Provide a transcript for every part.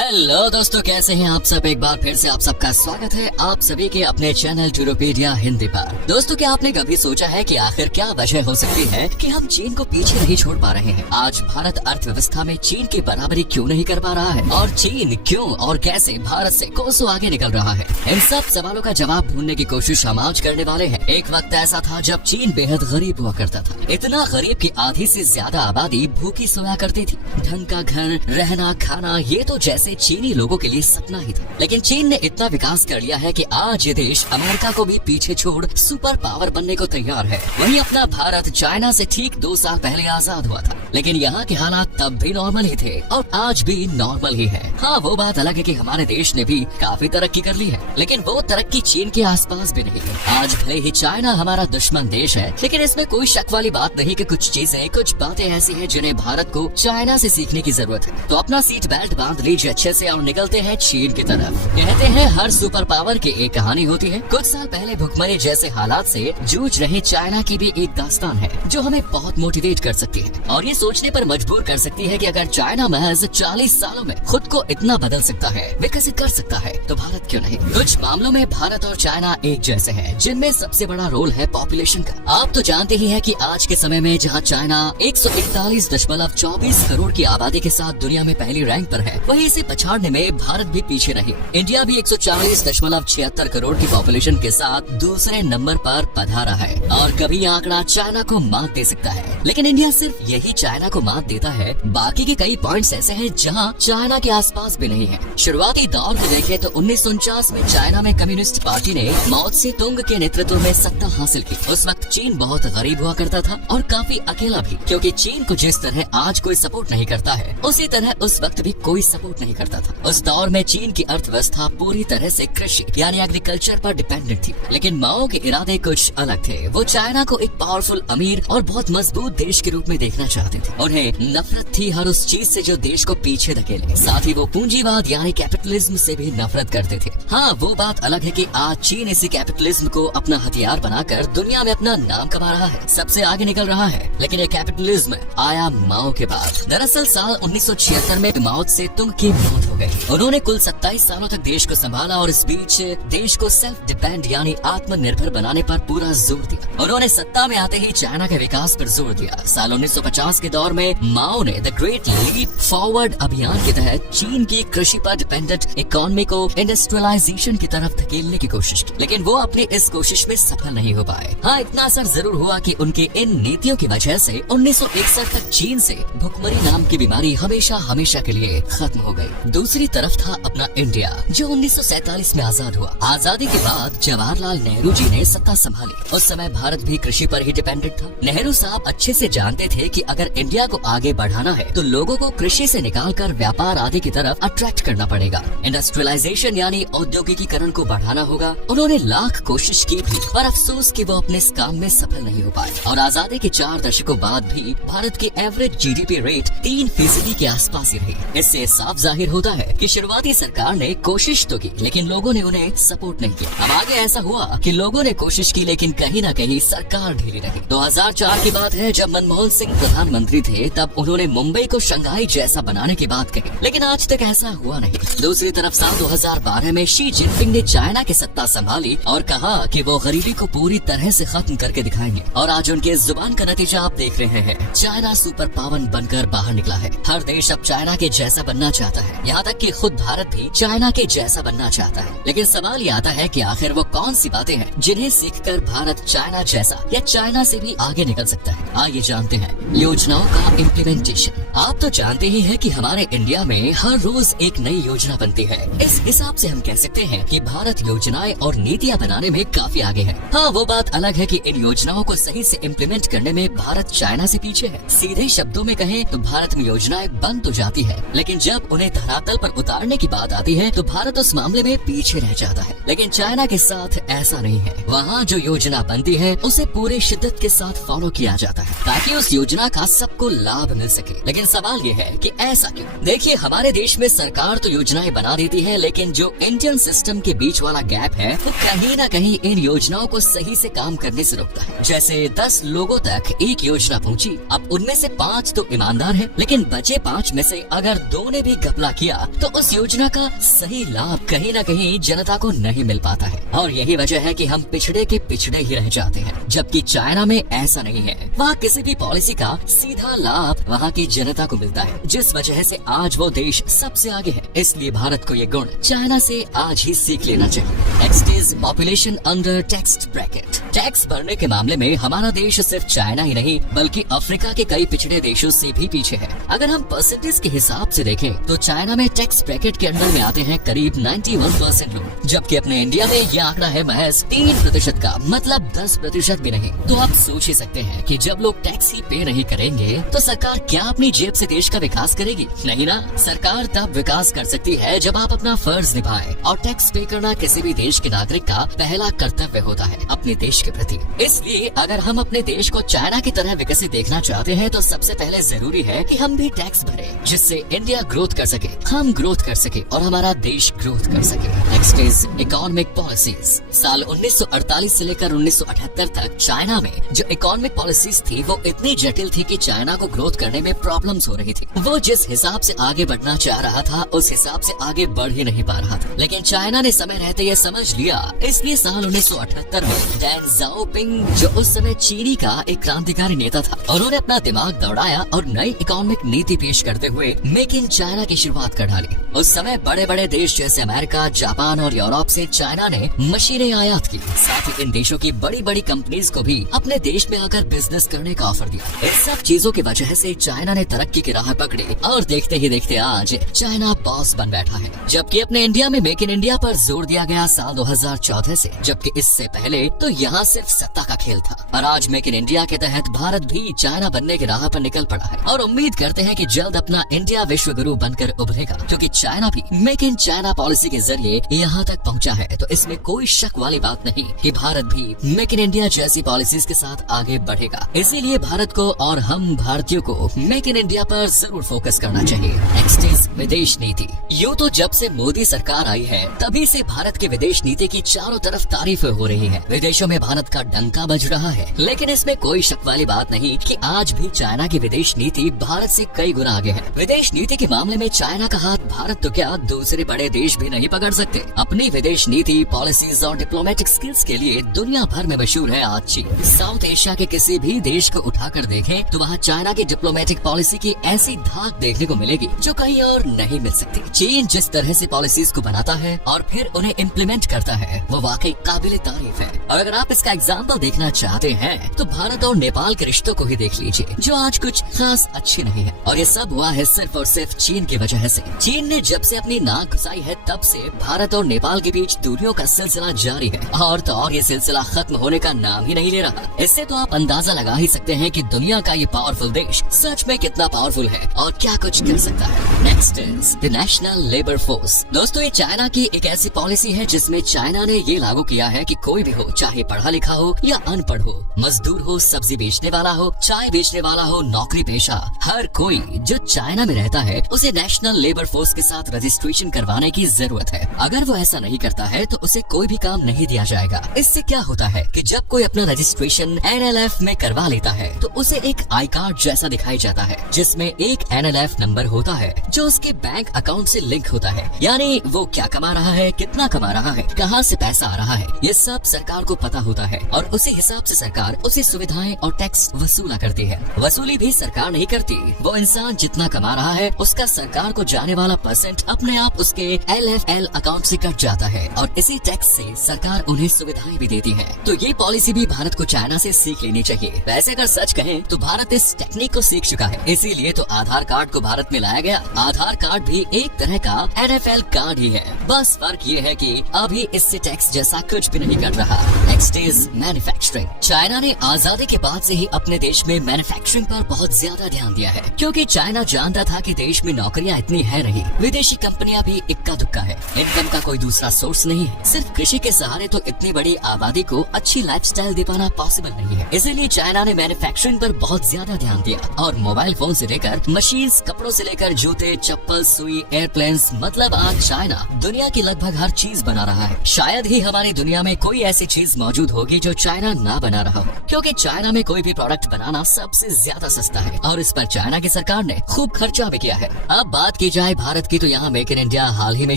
Hello दोस्तों, कैसे हैं आप सब। एक बार फिर से आप सबका स्वागत है आप सभी के अपने चैनल टूरोपीडिया हिंदी पर। दोस्तों, क्या आपने कभी सोचा है कि आखिर क्या वजह हो सकती है कि हम चीन को पीछे नहीं छोड़ पा रहे हैं। आज भारत अर्थव्यवस्था में चीन की बराबरी क्यों नहीं कर पा रहा है और चीन क्यों और कैसे भारत से कोसों आगे निकल रहा है। इन सब सवालों का जवाब ढूंढने की कोशिश हम आज करने वाले हैं। एक वक्त ऐसा था जब चीन बेहद गरीब हुआ करता था, इतना गरीब की आधी से ज्यादा आबादी भूखी सोया करती थी। ढंग का घर, रहना, खाना, ये तो जैसे चीनी लोगों के लिए सपना ही था। लेकिन चीन ने इतना विकास कर लिया है कि आज ये देश अमेरिका को भी पीछे छोड़ सुपर पावर बनने को तैयार है। वहीं अपना भारत चाइना से ठीक 2 साल पहले आजाद हुआ था, लेकिन यहाँ के हालात तब भी नॉर्मल ही थे और आज भी नॉर्मल ही है। हाँ, वो बात अलग है कि हमारे देश ने भी काफी तरक्की कर ली है, लेकिन वो तरक्की चीन के आसपास भी नहीं है। आज भले ही चाइना हमारा दुश्मन देश है, लेकिन इसमें कोई शक वाली बात नहीं कि कुछ चीजें, कुछ बातें ऐसी हैं जिन्हें भारत को चाइना से सीखने की जरूरत है। तो अपना सीट बेल्ट बांध लीजिए अच्छे से और निकलते हैं चीन की तरफ। कहते हैं हर सुपर पावर की एक कहानी होती है। कुछ साल पहले भुखमरी जैसे हालात से जूझ रहे चाइना की भी एक दास्तान है जो हमें बहुत मोटिवेट कर सकती है और ये सोचने पर मजबूर कर सकती है कि अगर चाइना महज 40 सालों में खुद को इतना बदल सकता है, विकसित कर सकता है, तो भारत क्यों नहीं। कुछ मामलों में भारत और चाइना एक जैसे हैं, जिनमें सबसे बड़ा रोल है पॉपुलेशन का। आप तो जानते ही है कि आज के समय में जहाँ चाइना 141.24 करोड़ की आबादी के साथ दुनिया में पहली रैंक पर है, वहीं इसे पछाड़ने में भारत भी पीछे नहीं। इंडिया भी 140.76 करोड़ की पॉपुलेशन के साथ दूसरे नंबर पर पधारा है और कभी आंकड़ा चाइना को मात दे सकता है। लेकिन इंडिया सिर्फ यही चाइना को मात देता है, बाकी के कई पॉइंट्स ऐसे हैं जहां चाइना के आसपास भी नहीं है। शुरुआती दौर को देखें तो 1949 में चाइना में कम्युनिस्ट पार्टी ने माओ त्से तुंग के नेतृत्व में सत्ता हासिल की। उस वक्त चीन बहुत गरीब हुआ करता था और काफी अकेला भी, क्योंकि चीन को जिस तरह आज कोई सपोर्ट नहीं करता है, उसी तरह उस वक्त भी कोई सपोर्ट नहीं करता था। उस दौर में चीन की अर्थव्यवस्था पूरी तरह से कृषि यानी एग्रीकल्चर पर डिपेंडेंट थी। लेकिन माओ के इरादे कुछ अलग थे। वो चाइना को एक पावरफुल, अमीर और बहुत मजबूत देश के रूप में देखना चाहते थे। उन्हें नफरत थी हर उस चीज से जो देश को पीछे धकेले। साथ ही वो पूंजीवाद यानी कैपिटलिज्म से भी नफरत करते थे। हाँ, वो बात अलग है कि आज चीन इसी कैपिटलिज्म को अपना हथियार बनाकर दुनिया में अपना नाम कमा रहा है, सबसे आगे निकल रहा है। लेकिन ये कैपिटलिज्म आया माओ के बाद। दरअसल साल 1976 में माओ त्से तुंग की मौत हो गई। उन्होंने कुल 27 सालों तक देश को संभाला और इस बीच देश को सेल्फ डिपेंड यानी आत्मनिर्भर बनाने पर पूरा जोर दिया। उन्होंने सत्ता में आते ही चाइना के विकास पर जोर दिया। साल 1950 के दौर में माओ ने द ग्रेट लीप फॉरवर्ड अभियान के तहत चीन की कृषि पर डिपेंडेंट इकोनॉमी को इंडस्ट्रियलाइजेशन की तरफ धकेलने की कोशिश की, लेकिन वो अपनी इस कोशिश में सफल नहीं हो पाए। हाँ, इतना असर जरूर हुआ कि उनके इन नीतियों की वजह से 1961 तक चीन से भुखमरी नाम की बीमारी हमेशा हमेशा के लिए खत्म हो गई। दूसरी तरफ था अपना इंडिया, जो 1947 में आजाद हुआ। आजादी के बाद जवाहरलाल नेहरू जी ने सत्ता संभाली। उस समय भारत भी कृषि पर ही डिपेंडेंट था। नेहरू साहब अच्छे से जानते थे कि अगर इंडिया को आगे बढ़ाना है तो लोगों को कृषि से निकालकर व्यापार आदि की तरफ अट्रैक्ट करना पड़ेगा। इंडस्ट्रियलाइजेशन यानी औद्योगिकीकरण को बढ़ाना होगा। उन्होंने लाख कोशिश की भी, पर अफसोस कि वो अपने इस काम में सफल नहीं हो पाए और आजादी के 4 दशकों बाद भी भारत की एवरेज जीडीपी रेट 3% के आसपास ही रही। इससे साफ जाहिर होता है कि शुरुआती सरकार ने कोशिश तो की, लेकिन लोगों ने उन्हें सपोर्ट नहीं किया। अब आगे ऐसा हुआ कि लोगों ने कोशिश की, लेकिन कहीं न कहीं सरकार ढीली रही। 2004 की बात है, जब मनमोहन सिंह प्रधानमंत्री थे, तब उन्होंने मुंबई को शंघाई जैसा बनाने की बात कही, लेकिन आज तक ऐसा हुआ नहीं। दूसरी तरफ साल 2012 में शी जिनपिंग ने चाइना की सत्ता संभाली और कहा कि वो गरीबी को पूरी तरह से खत्म करके दिखाएंगे और आज उनके जुबान का नतीजा आप देख रहे हैं। चाइना सुपर पावर बनकर बाहर निकला है। हर देश अब चाइना के जैसा बनना चाहता है, यहाँ तक कि खुद भारत भी चाइना के जैसा बनना चाहता है। लेकिन सवाल ये आता है कि आखिर वो कौन सी बातें हैं जिन्हें सीखकर भारत चाइना जैसा या चाइना से भी आगे निकल सकता है। आइए जानते हैं योजनाओं का इम्प्लीमेंटेशन। आप तो जानते ही हैं कि हमारे इंडिया में हर रोज एक नई योजना बनती है। इस हिसाब से हम कह सकते हैं कि भारत योजनाएं और नीतियां बनाने में काफी आगे है। हाँ, वो बात अलग है कि इन योजनाओं को सही से इम्प्लीमेंट करने में भारत चाइना से पीछे है। सीधे शब्दों में कहें तो भारत में योजनाएं बन तो जाती है, लेकिन जब उन्हें धरातल पर उतारने की बात आती है तो भारत उस मामले में पीछे रह जाता है। लेकिन चाइना के साथ ऐसा नहीं है। वहाँ जो योजना बनती है उसे पूरे शिद्दत के साथ फॉलो किया जाता है ताकि उस योजना का सबको लाभ मिल सके। लेकिन सवाल ये है कि ऐसा क्यों? देखिए, हमारे देश में सरकार तो योजनाएं बना देती है, लेकिन जो इंडियन सिस्टम के बीच वाला गैप है वो कहीं न कहीं इन योजनाओं को सही से काम करने से रोकता है। जैसे 10 लोगों तक एक योजना पहुंची, अब उनमें से 5 तो ईमानदार हैं, लेकिन बचे 5 में से अगर 2 ने भी घपला किया तो उस योजना का सही लाभ कहीं न कहीं जनता को नहीं मिल पाता है। और यही वजह है कि हम पिछड़े के पिछड़े ही रह जाते हैं। जबकि चाइना में ऐसा नहीं है, वहाँ किसी भी पॉलिसी का सीधा लाभ वहाँ की जनता को मिलता है, जिस वजह से आज वो देश सबसे आगे है। इसलिए भारत को ये गुण चाइना से आज ही सीख लेना चाहिए। Next is population under tax bracket. Tax भरने के मामले में हमारा देश सिर्फ चाइना ही नहीं बल्कि अफ्रीका के कई पिछड़े देशों से भी पीछे है। अगर हम परसेंटेज के हिसाब से देखें तो चाइना में टैक्स ब्रैकेट के अंडर में आते हैं करीब 91% लोग, जबकि अपने इंडिया में यह आंकड़ा है महज 3% का, मतलब 10% भी नहीं। तो आप सोच ही सकते हैं कि जब लोग टैक्स ही पे नहीं करेंगे तो सरकार क्या अपनी जेब से देश का विकास करेगी? नहीं ना। सरकार तब विकास कर सकती है जब आप अपना फर्ज निभाएं, और टैक्स पे करना किसी भी देश के नागरिक का पहला कर्तव्य होता है अपने देश के प्रति। इसलिए अगर हम अपने देश को चाइना की तरह विकसित देखना चाहते हैं तो सबसे पहले जरूरी है कि हम भी टैक्स भरें, जिससे इंडिया ग्रोथ कर सके, हम ग्रोथ कर सके और हमारा देश ग्रोथ कर सके। Next is economic policies. साल 1948 से लेकर 1978 तक चाइना में जो इकोनॉमिक पॉलिसीज थी वो इतनी जटिल थी कि चाइना को ग्रोथ करने में प्रॉब्लम्स हो रही थी। वो जिस हिसाब से आगे बढ़ना चाह रहा था उस हिसाब से आगे बढ़ ही नहीं पा रहा था, लेकिन चाइना ने समय रहते ये समझ लिया। इसलिए साल 1978 में डैन ज़ाओपिंग, जो उस समय चीनी का एक क्रांतिकारी नेता था, उन्होंने अपना दिमाग दौड़ाया और नई इकोनॉमिक नीति पेश करते हुए मेक इन चाइना की शुरुआत कर डाली। उस समय बड़े बड़े देश जैसे अमेरिका, जापान और यूरोप से चाइना ने मशीनें आयात की। साथ ही इन देशों की बड़ी बड़ी कंपनीज को भी अपने देश में आकर बिजनेस करने का ऑफर दिया। इन सब चीजों की वजह से चाइना ने तरक्की की राह पकड़ी और देखते ही देखते आज चाइना बॉस बन बैठा है। जबकि अपने इंडिया में मेक इन इंडिया पर जोर दिया गया साल 2014 से, जबकि इससे पहले तो यहाँ सिर्फ सत्ता का खेल था। और आज मेक इन इंडिया के तहत भारत भी चाइना बनने की राह पर निकल पड़ा है और उम्मीद करते हैं कि जल्द अपना इंडिया विश्व गुरु बनकर उभरेगा, क्योंकि चाइना भी मेक इन चाइना पॉलिसी के जरिए यहाँ तक पहुँचा है। तो इसमें कोई शक वाली बात नहीं कि भारत भी मेक इन इंडिया जैसी पॉलिसीज के साथ आगे बढ़ेगा। इसीलिए भारत को और हम भारतीयों को मेक इन इंडिया पर जरूर फोकस करना चाहिए। नेक्स्ट इज विदेश नीति। यूँ तो जब से मोदी सरकार आई है तभी से भारत के विदेश नीति की चारों तरफ तारीफ हो रही है। विदेशों में भारत का डंका बज रहा है, लेकिन इसमें कोई शक वाली बात नहीं कि आज भी चाइना की विदेश नीति भारत से कई गुना आगे है। विदेश नीति के मामले में चाइना का हाथ भारत तो क्या दूसरे बड़े देश भी नहीं पकड़ सकते। अपनी विदेश नीति, पॉलिसीज और डिप्लोमेटिक स्किल्स के लिए दुनिया भर में मशहूर है आज चीन। साउथ एशिया के किसी भी देश को उठाकर देखें तो वहाँ चाइना की डिप्लोमेटिक पॉलिसी की ऐसी धाक देखने को मिलेगी जो कहीं और नहीं मिल सकती। चीन जिस तरह से पॉलिसीज को बनाता है और फिर उन्हें इम्प्लीमेंट करता है वो वाकई काबिल तारीफ है। और अगर आप इसका एग्जाम्पल देखना चाहते हैं तो भारत और नेपाल के रिश्तों को ही देख लीजिए, जो आज कुछ खास अच्छे नहीं है। और ये सब हुआ है सिर्फ और सिर्फ चीन की वजह से। चीन ने जब से अपनी नाक घुसाई है तब से भारत और नेपाल के बीच दूरियों का सिलसिला जारी है, और तो और ये सिलसिला खत्म होने का नाम ही नहीं ले रहा। इससे तो आप अंदाजा लगा ही सकते हैं कि दुनिया का ये पावरफुल देश सच में कितना पावरफुल है और क्या कुछ कर सकता है। Next is the national labour force. दोस्तों, ये चाइना की एक ऐसी पॉलिसी है जिसमें चाइना ने ये लागू किया है कि कोई भी हो, चाहे पढ़ा लिखा हो या अनपढ़ हो, मजदूर हो, सब्जी बेचने वाला हो, चाय बेचने वाला हो, नौकरी पेशा, हर कोई जो चाइना में रहता है उसे नेशनल लेबर फोर्स के साथ रजिस्ट्रेशन करवाने की जरूरत है। अगर वो ऐसा नहीं करता है तो उसे कोई भी काम नहीं दिया जाएगा। इससे क्या होता है कि जब कोई अपना रजिस्ट्रेशन NLF में करवा लेता है तो उसे एक आई कार्ड जैसा दिखाई जाता है, जिसमें एक NLF नंबर होता है जो उसके बैंक अकाउंट से लिंक होता है। यानी वो क्या कमा रहा है, कितना कमा रहा है, कहाँ से पैसा आ रहा है, ये सब सरकार को पता होता है और उसी हिसाब से सरकार उसे सुविधाएं और टैक्स वसूला करती है। वसूली भी सरकार नहीं करती, वो इंसान जितना कमा रहा है उसका सरकार को जाने वाला परसेंट अपने आप उसके LFL अकाउंट से कट जाता है और इसी टैक्स से सरकार उन्हें सुविधाएं भी देती है। तो ये पॉलिसी भी भारत को चाइना से सीख लेनी चाहिए। वैसे अगर सच कहें तो भारत इस टेक्निक को सीख चुका है, इसीलिए तो आधार कार्ड को भारत में लाया गया। आधार कार्ड भी एक तरह का NFL कार्ड ही है, बस फर्क ये है कि अभी इससे टैक्स जैसा कुछ भी नहीं कर रहा। Next is manufacturing. चाइना ने आजादी के बाद से ही अपने देश में मैन्युफैक्चरिंग पर बहुत ज्यादा ध्यान दिया है, क्योंकि चाइना जानता था कि देश में नौकरियां इतनी है नहीं, विदेशी कंपनियां भी इक्का दुक्का है, इनकम का कोई दूसरा सोर्स नहीं है। सिर्फ कृषि के सहारे तो इतनी बड़ी आबादी को अच्छी लाइफस्टाइल दे पाना पॉसिबल नहीं है। इसीलिए चाइना ने मैन्युफैक्चरिंग पर बहुत ज्यादा ज्यादा ध्यान दिया और मोबाइल फोन से लेकर मशीन्स, कपड़ों से लेकर जूते, चप्पल, सुई, एयरप्लेन्स, मतलब आज चाइना दुनिया की लगभग हर चीज बना रहा है। शायद ही हमारी दुनिया में कोई ऐसी चीज मौजूद होगी जो चाइना ना बना रहा हो, क्योंकि चाइना में कोई भी प्रोडक्ट बनाना सबसे ज्यादा सस्ता है और इस पर चाइना की सरकार ने खूब खर्चा भी किया है। अब बात की जाए भारत की, तो यहाँ मेक इन इंडिया हाल ही में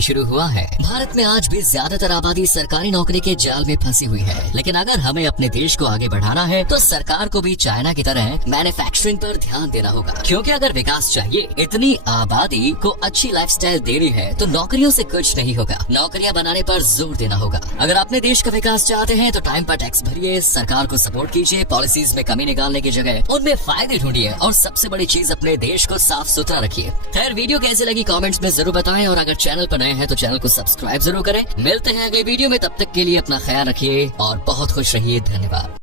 शुरू हुआ है। भारत में आज भी ज्यादातर आबादी सरकारी नौकरी के जाल में फंसी हुई है, लेकिन अगर हमें अपने देश को आगे बढ़ाना है तो सरकार को भी चाइना की तरह मैन्युफैक्चरिंग पर ध्यान देना होगा, क्योंकि अगर विकास चाहिए, इतनी आबादी को अच्छी लाइफस्टाइल देनी है तो नौकरियों से कुछ नहीं होगा, नौकरियां बनाने पर जोर देना होगा। अगर अपने देश का विकास चाहते हैं तो टाइम पर टैक्स भरिए, सरकार को सपोर्ट कीजिए, पॉलिसीज में कमी निकालने की जगह उनमें फायदे ढूंढिए और सबसे बड़ी चीज अपने देश को साफ सुथरा रखिए। खैर, वीडियो कैसी लगी कमेंट्स में जरूर बताएं और अगर चैनल पर नए हैं तो चैनल को सब्सक्राइब जरूर करें। मिलते हैं अगले वीडियो में, तब तक के लिए अपना ख्याल रखिए और बहुत खुश रहिए। धन्यवाद।